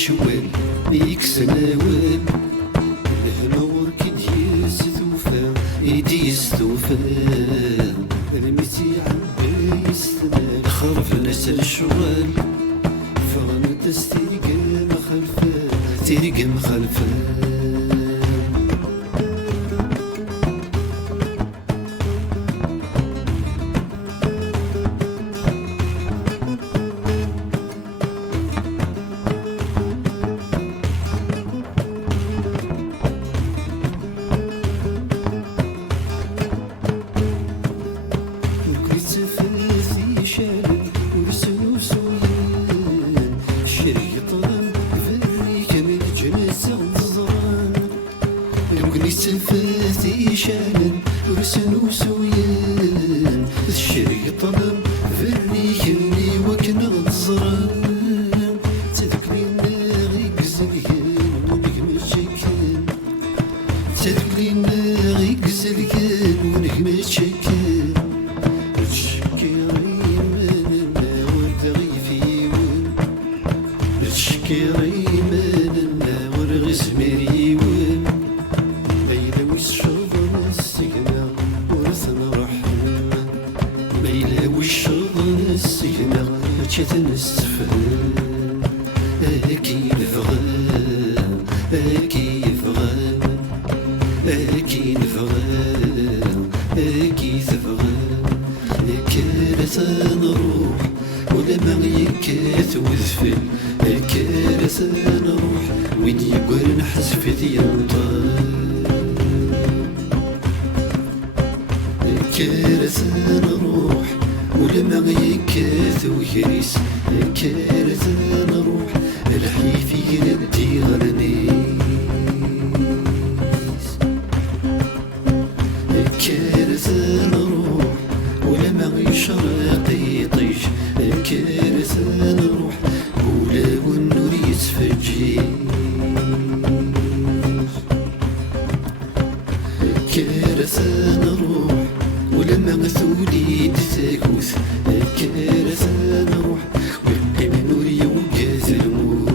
شوال ميك سناوال الهمور كديس توفى يديس توفى الميتي عبي يستمال خرف ناس الشوال فغن تستيرقى مخلفة تيرقى مخلفة سفاثي شانن ورسن وسويان الشري طلب فرني كني وكنا الزران تذكري ناغي قزليان ونجم الشكان تذكري ناغي قزليان ونجم الشكان تشكي ريماننا ورغي فيون تشكي ريماننا ورغز مريون تنسفن أكيد فغان أكيد فغان أكيد فغان أكيد فغان كارثة نروح ولما يكات وذفل كارثة نروح وين يقول نحس في ديانطال كارثة نروح ولما يكاث ويريس كارثة نروح الحيفي ردي غرنيس كارثة نروح ولما يشرق يطيش كارثة نروح ولا والنور يتفجيش كارثة نروح ولما ثولي تساكوث كارثة نروح والقيم نوري وجاز الموت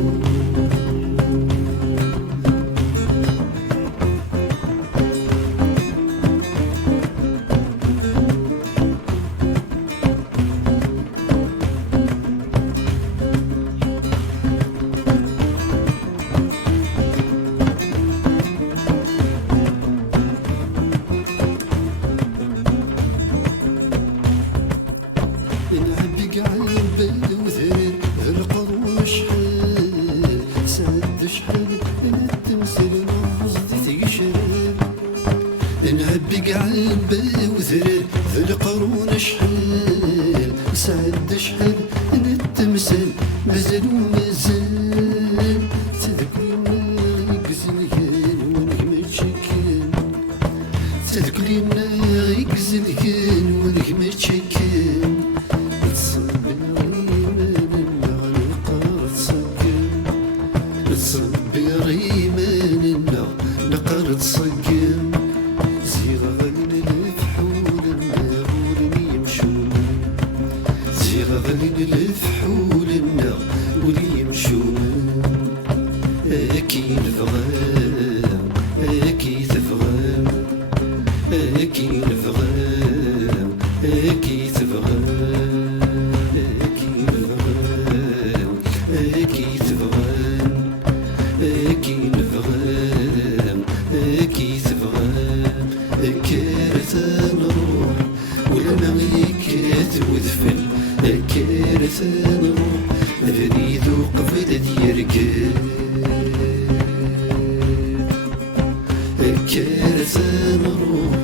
نعبق عالبال وذرير القرون شحال سعد شحال التمثيل نصدي تيشرير نعبق عالبال وذرير القرون شحال سعد شحال التمثيل مازال ومازال تذكري ناغي قزليان ونجم تشكان تذكري ناغي قزليان ونجم تشكان صبري مالنا نقرد صقم زيغغل الفحول النار يمشون زيغغل الفحول النار يمشون أكيد فغام أكيد فغام أكيد فغام أكيد فغام أكيد فغام أكيد فغام أكيد فغام أكيد فغام كارثة نروح ولما يكات وذفل كارثة نروح فريد وقفل ديركات كارثة نروح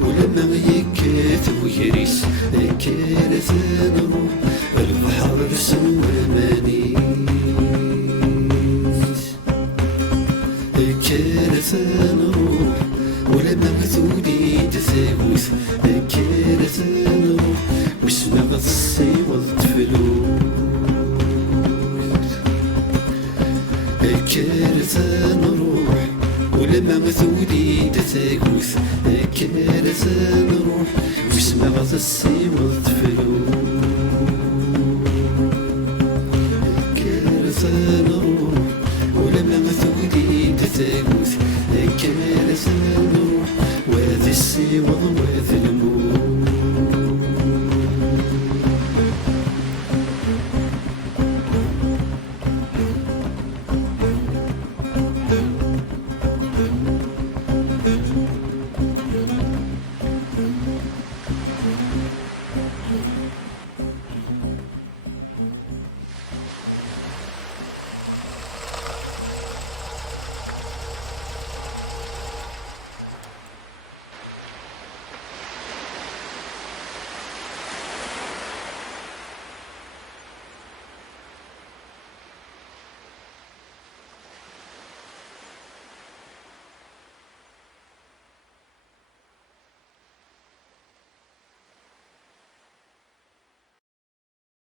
ولما يكات ويريس كارثة نروح البحر رسم وماني كارثة نروح ولما مثولي تساوس كارثة نروح واسمع غصي والتفلوس كارثة نروح ولما مثولي تساوس كارثة نروح واسمع غصي والتفلوس